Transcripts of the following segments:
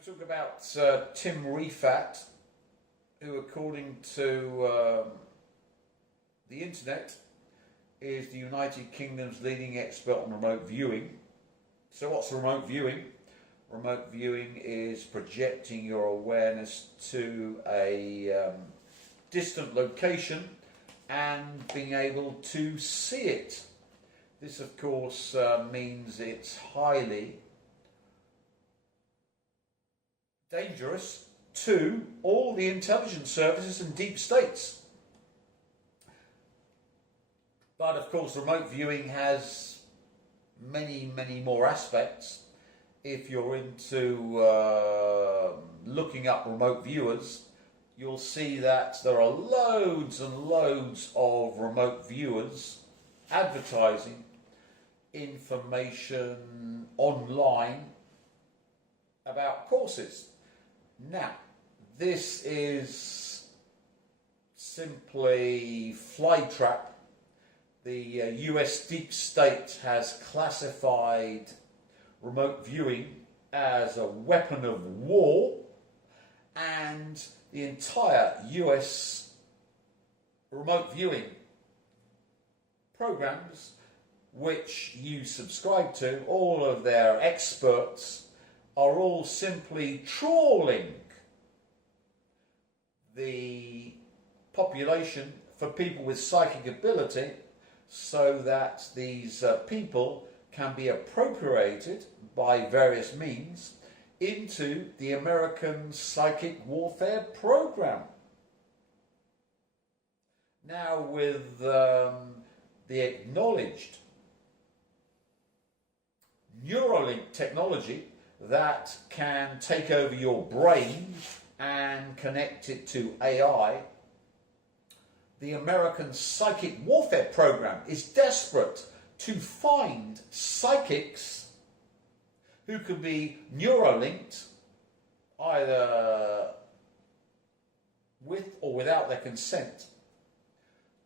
going to talk about Tim Rifat, who, according to the internet, is the United Kingdom's leading expert on remote viewing. So what's remote viewing? Remote viewing is projecting your awareness to a distant location and being able to see it. This, of course, means it's highly dangerous to all the intelligence services and deep states. But of course, remote viewing has many, many more aspects. If you're into looking up remote viewers, you'll see that there are loads and loads of remote viewers advertising information online about courses. Now, this is simply flytrap. The US deep state has classified remote viewing as a weapon of war, and the entire US remote viewing programs which you subscribe to, all of their experts are all simply trawling the population for people with psychic ability so that these people can be appropriated by various means into the American psychic warfare program. Now, with the acknowledged Neuralink technology that can take over your brain and connect it to AI, the American psychic warfare program is desperate to find psychics who can be neuralinked, either with or without their consent,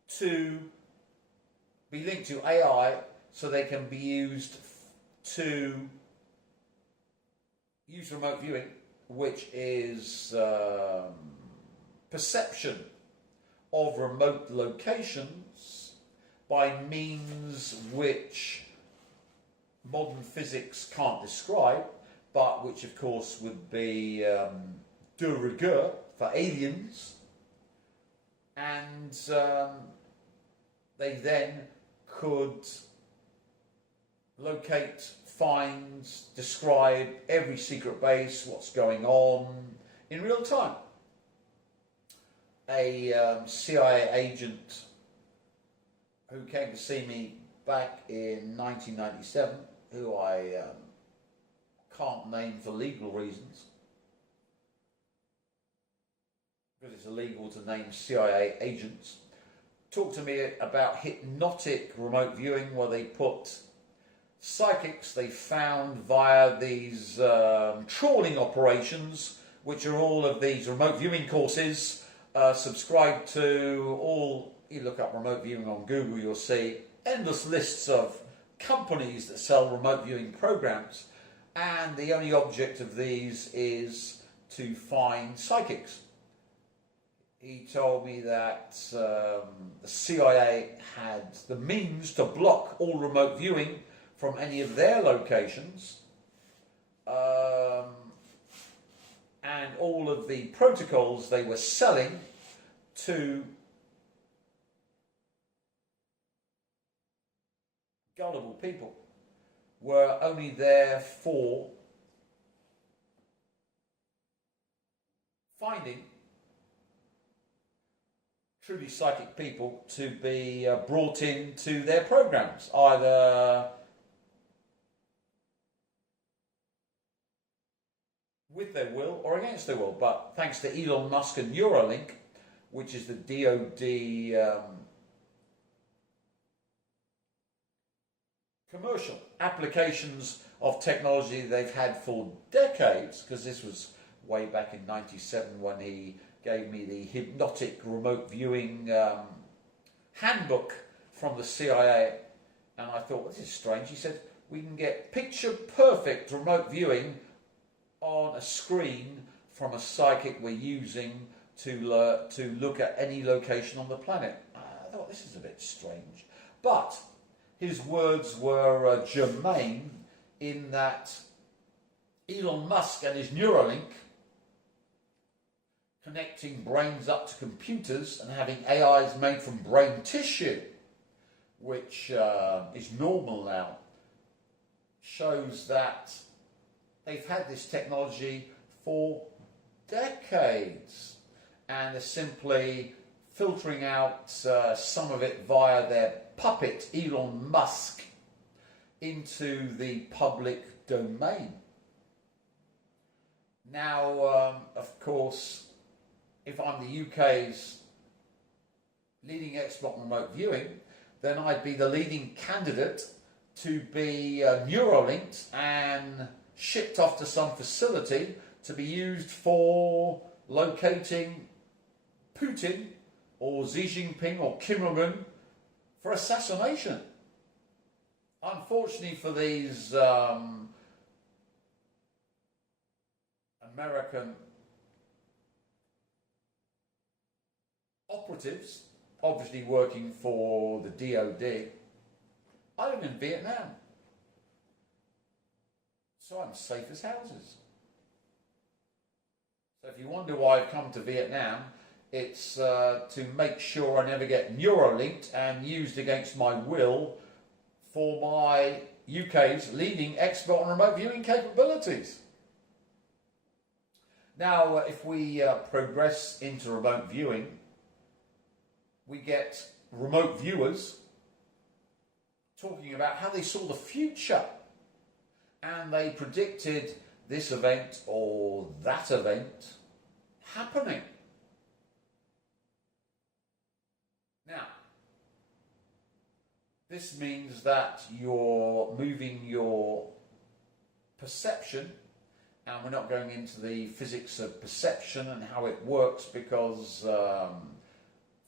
to be linked to AI so they can be used to use remote viewing, which is perception of remote locations by means which modern physics can't describe, but which of course would be de rigueur for aliens. And they then could locate, find, describe every secret base, what's going on in real time. A CIA agent who came to see me back in 1997, who I can't name for legal reasons, because it's illegal to name CIA agents, talked to me about hypnotic remote viewing, where they put psychics they found via these trawling operations, which are all of these remote viewing courses. Subscribe to all, you look up remote viewing on Google, you'll see endless lists of companies that sell remote viewing programs, and the only object of these is to find psychics. He told me that the CIA had the means to block all remote viewing from any of their locations, and all of the protocols they were selling to gullible people were only there for finding truly psychic people to be brought into their programs, either with their will or against their will. But thanks to Elon Musk and Neuralink, which is the DoD commercial applications of technology they've had for decades, because this was way back in '97 when he gave me the hypnotic remote viewing handbook from the CIA, and I thought, well, this is strange. He said, we can get picture perfect remote viewing on a screen from a psychic we're using to look at any location on the planet. I thought, this is a bit strange. But his words were germane in that Elon Musk and his Neuralink, connecting brains up to computers and having AIs made from brain tissue, which is normal now, shows that they've had this technology for decades, and they're simply filtering out some of it via their puppet Elon Musk into the public domain. Now, of course, if I'm the UK's leading expert on remote viewing, then I'd be the leading candidate to be Neuralinked and shipped off to some facility to be used for locating Putin or Xi Jinping or Kim Jong-un for assassination. Unfortunately for these American operatives, obviously working for the DOD, I live in Vietnam, so I'm safe as houses. So if you wonder why I've come to Vietnam, it's to make sure I never get Neuralinked and used against my will for my UK's leading expert on remote viewing capabilities. Now, if we progress into remote viewing, we get remote viewers talking about how they saw the future, and they predicted this event or that event happening. Now, this means that you're moving your perception, and we're not going into the physics of perception and how it works, because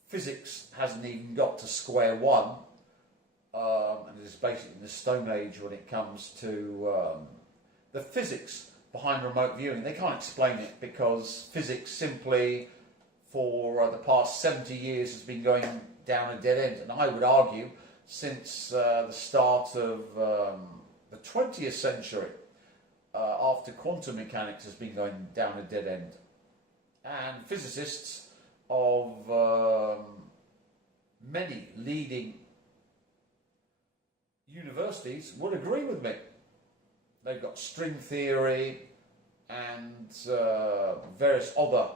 physics hasn't even got to square one, and it's basically in the Stone Age when it comes to the physics behind remote viewing. They can't explain it because physics simply for the past 70 years has been going down a dead end, and I would argue since the start of the 20th century, after quantum mechanics has been going down a dead end. And physicists of many leading universities would agree with me. They've got string theory and various other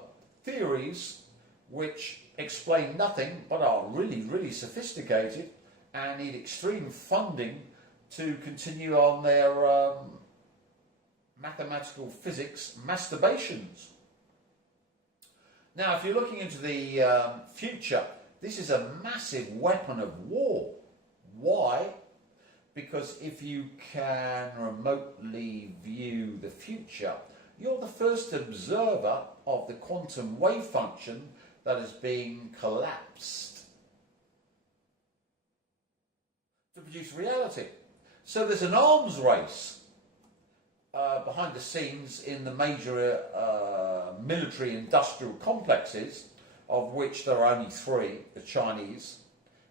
theories which explain nothing but are really, really sophisticated and need extreme funding to continue on their mathematical physics masturbations. Now, if you're looking into the future, this is a massive weapon of war. Why? Because if you can remotely view the future, you're the first observer of the quantum wave function that is being collapsed to produce reality. So there's an arms race behind the scenes in the major military industrial complexes, of which there are only three: the Chinese,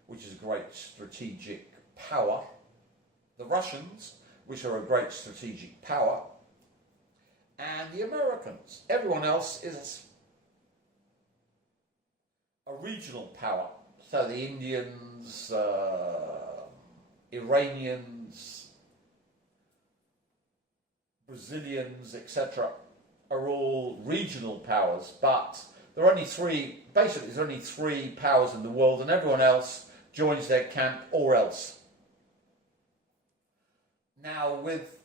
which is a great strategic power, the Russians, which are a great strategic power, and the Americans. Everyone else is a regional power. So the Indians, Iranians, Brazilians, etc., are all regional powers, but there are only three, basically there's only three powers in the world, and everyone else joins their camp or else. Now, with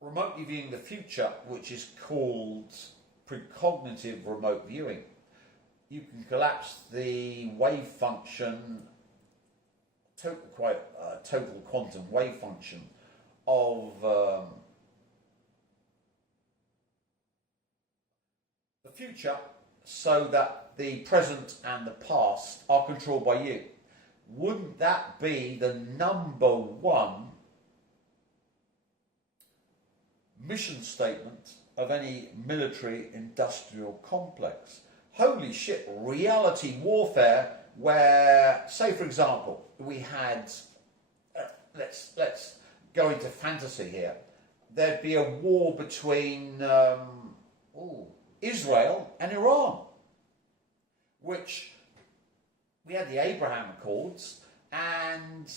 remotely viewing the future, which is called precognitive remote viewing, you can collapse the wave function, total quantum wave function of the future, so that the present and the past are controlled by you. Wouldn't that be the number one mission statement of any military industrial complex. Holy shit, reality warfare where, say for example, we had, let's go into fantasy here, there'd be a war between Israel and Iran, which we had the Abraham Accords, and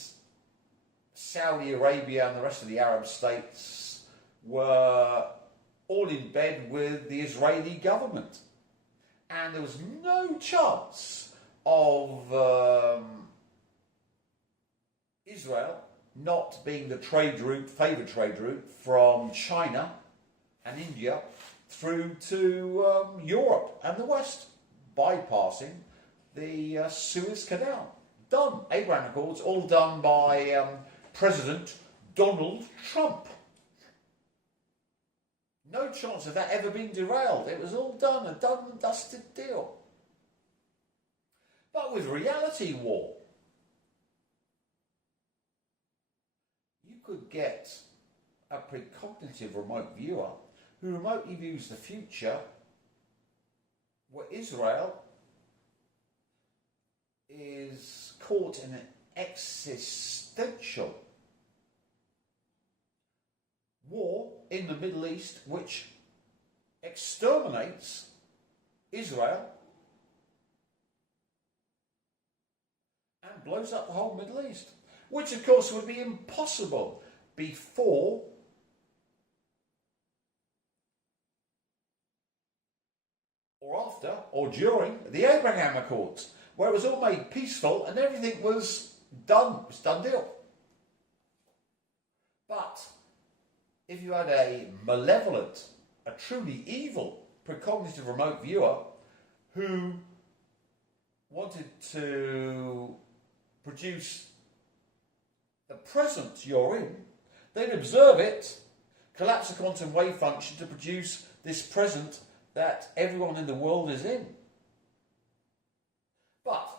Saudi Arabia and the rest of the Arab states were all in bed with the Israeli government. And there was no chance of Israel not being the favoured trade route from China and India through to Europe and the West, bypassing the Suez Canal. Done. Abraham Accords, all done by President Donald Trump. No chance of that ever being derailed. It was all done, a done and dusted deal. But with reality war, you could get a precognitive remote viewer who remotely views the future where Israel is caught in an existential war in the Middle East which exterminates Israel and blows up the whole Middle East, which of course would be impossible before or after or during the Abraham Accords, where it was all made peaceful and everything was done. It was done deal. But if you had a malevolent, a truly evil precognitive remote viewer who wanted to produce the present you're in, they'd observe it, collapse the quantum wave function to produce this present that everyone in the world is in. But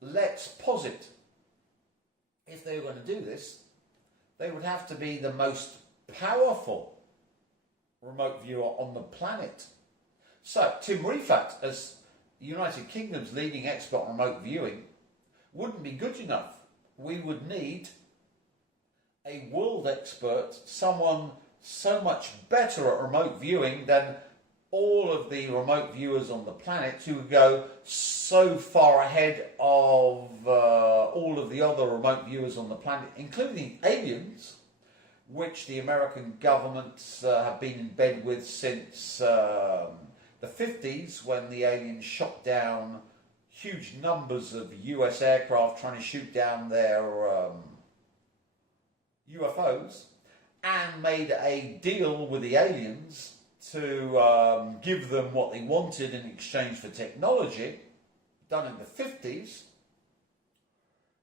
let's posit, if they were going to do this, they would have to be the most powerful remote viewer on the planet. So Tim Rifat, as the United Kingdom's leading expert on remote viewing, wouldn't be good enough. We would need a world expert, someone so much better at remote viewing than all of the remote viewers on the planet, who would go so far ahead of all of the other remote viewers on the planet, including aliens, which the American governments have been in bed with since the 50s, when the aliens shot down huge numbers of US aircraft trying to shoot down their UFOs, and made a deal with the aliens to give them what they wanted in exchange for technology, done in the 50s.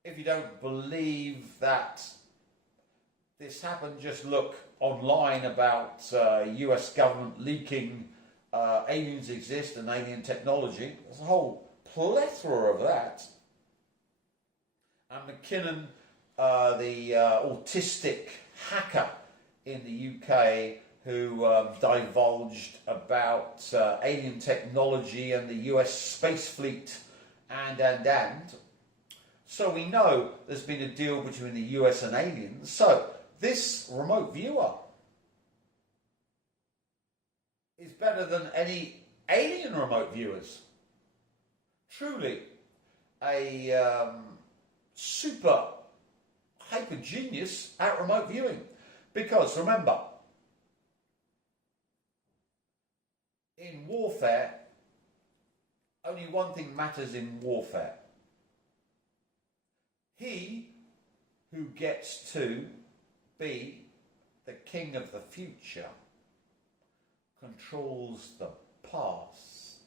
If you don't believe that this happened, just look online about US government leaking aliens exist and alien technology. There's a whole plethora of that. And McKinnon, the autistic hacker in the UK, who divulged about alien technology and the US space fleet and. So we know there's been a deal between the US and aliens. So this remote viewer is better than any alien remote viewers. Truly a super hyper genius at remote viewing. Because remember, in warfare, only one thing matters in warfare. He who gets to be the king of the future controls the past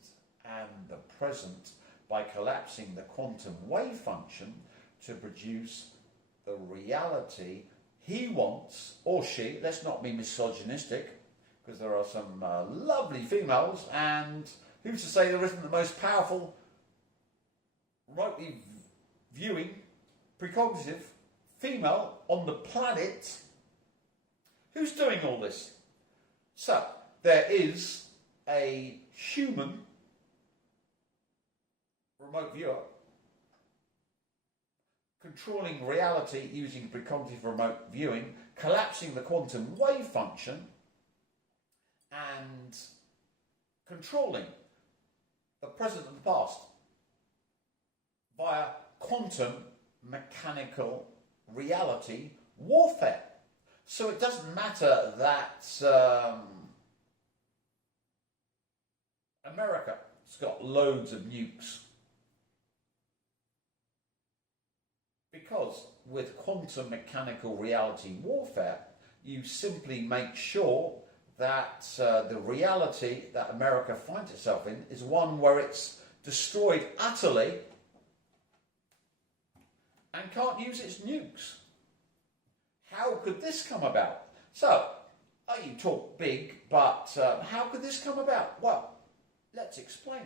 and the present by collapsing the quantum wave function to produce the reality he wants, or she. Let's not be misogynistic, because there are some lovely females, and who's to say there isn't the most powerful remotely viewing precognitive female on the planet? Who's doing all this? So there is a human remote viewer controlling reality using precognitive remote viewing, collapsing the quantum wave function and controlling the present and the past via quantum mechanical reality warfare. So it doesn't matter that America's got loads of nukes, because with quantum mechanical reality warfare, you simply make sure that the reality that America finds itself in is one where it's destroyed utterly and can't use its nukes. How could this come about? So, you talk big, but how could this come about? Well, let's explain.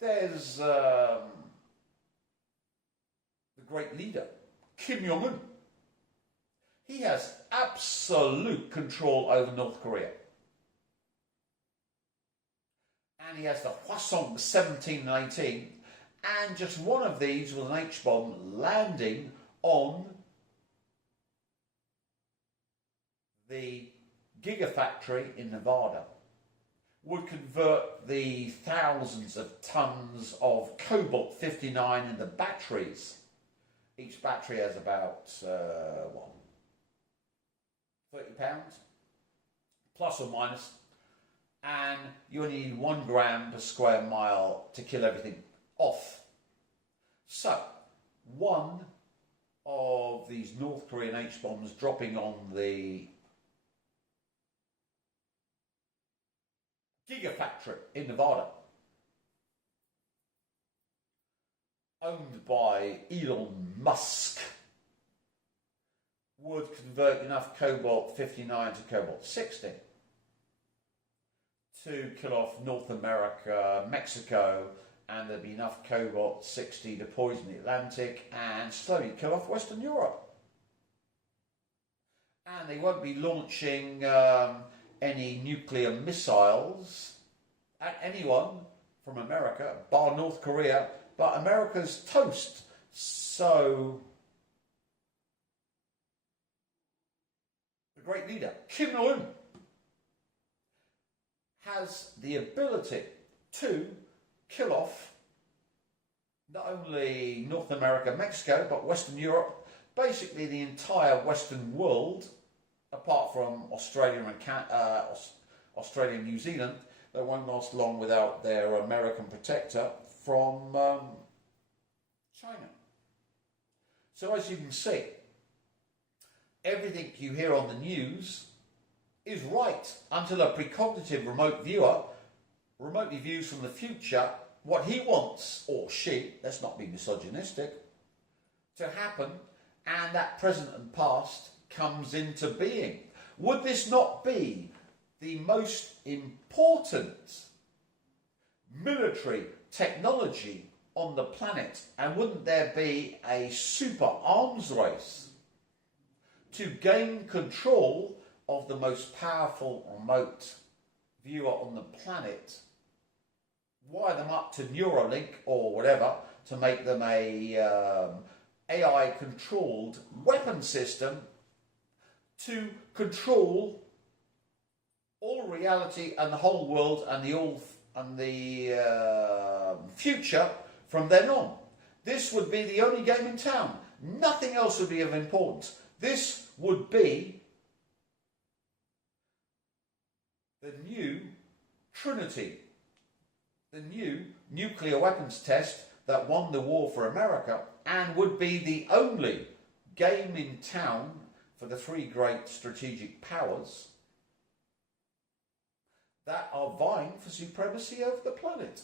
There's the great leader, Kim Jong-un. He has absolute control over North Korea. And he has the Hwasong 17 and 18, and just one of these was an H-bomb landing on the Gigafactory in Nevada. Would convert the thousands of tons of cobalt-59 in the batteries. Each battery has about, 30 pounds, plus or minus, and you only need 1 gram per square mile to kill everything off. So, one of these North Korean H-bombs dropping on the Gigafactory in Nevada, owned by Elon Musk, would convert enough cobalt-59 to cobalt-60 to kill off North America, Mexico, and there'd be enough cobalt-60 to poison the Atlantic and slowly kill off Western Europe. And they won't be launching any nuclear missiles at anyone from America, bar North Korea, but America's toast. So the great leader, Kim Jong-un, has the ability to kill off not only North America, Mexico, but Western Europe, basically the entire Western world, apart from Australia and Australia and New Zealand. They won't last long without their American protector from China. So as you can see, everything you hear on the news is right until a precognitive remote viewer remotely views from the future what he wants, or she, let's not be misogynistic, to happen, and that present and past comes into being. Would this not be the most important military technology on the planet? And wouldn't there be a super arms race to gain control of the most powerful remote viewer on the planet, wire them up to Neuralink or whatever to make them a AI controlled weapon system to control all reality and the whole world and the future from then on? This would be the only game in town. Nothing else would be of importance. This would be the new Trinity, the new nuclear weapons test that won the war for America, and would be the only game in town for the three great strategic powers that are vying for supremacy over the planet.